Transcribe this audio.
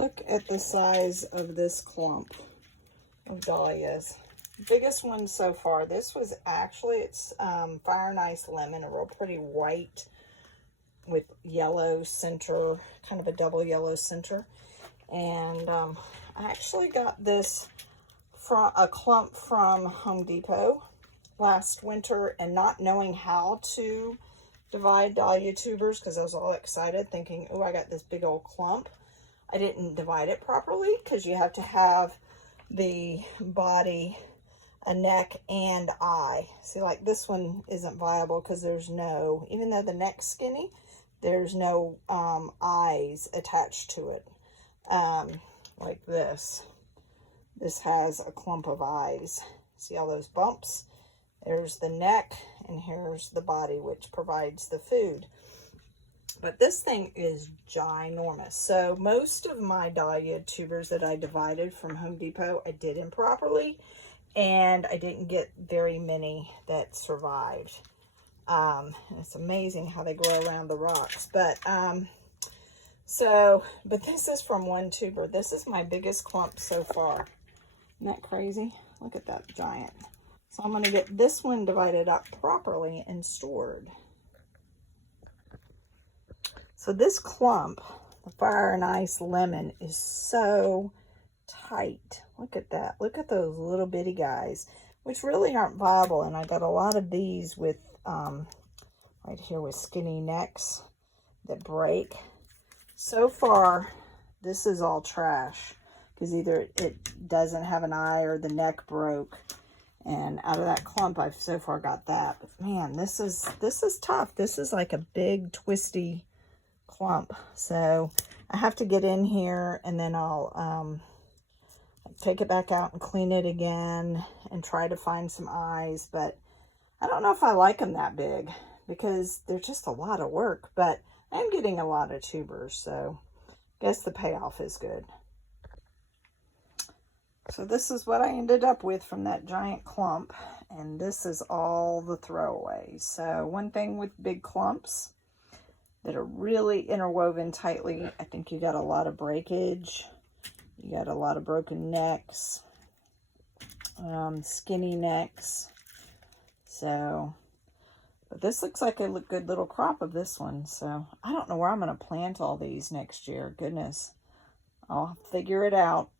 Look at the size of this clump of dahlias. Biggest one so far. This was actually, it's Fire and Ice Lemon, a real pretty white with yellow center, kind of a double yellow center. And I actually got this from a clump from Home Depot last winter, and not knowing how to divide dahlia tubers, because I was all excited thinking, oh, I got this big old clump. I didn't divide it properly, because you have to have the body, a neck, and eye. See, like this one isn't viable because there's no, even though the neck's skinny, there's no eyes attached to it. Like this. This has a clump of eyes. See all those bumps? There's the neck, and here's the body, which provides the food. But this thing is ginormous. So most of my dahlia tubers that I divided from Home Depot, I did improperly, and I didn't get very many that survived. It's amazing how they grow around the rocks. But but this is from one tuber. This is my biggest clump so far. Isn't that crazy? Look at that giant. So I'm going to get this one divided up properly and stored. So this clump, the Fire and Ice Lemon, is so tight. Look at that. Look at those little bitty guys, which really aren't viable. And I got a lot of these with, right here with skinny necks that break. So far, this is all trash, because either it doesn't have an eye or the neck broke. And out of that clump, I've so far got that. But man, this is tough. This is like a big twisty clump. So I have to get in here, and then I'll take it back out and clean it again and try to find some eyes. But I don't know if I like them that big, because they're just a lot of work. But I'm getting a lot of tubers, so I guess the payoff is good. So this is what I ended up with from that giant clump, and this is all the throwaways. So one thing with big clumps that are really interwoven tightly, I think you got a lot of breakage, you got a lot of broken necks, skinny necks. So, but this looks like a good little crop of this one. So I don't know where I'm going to plant all these next year. Goodness, I'll figure it out.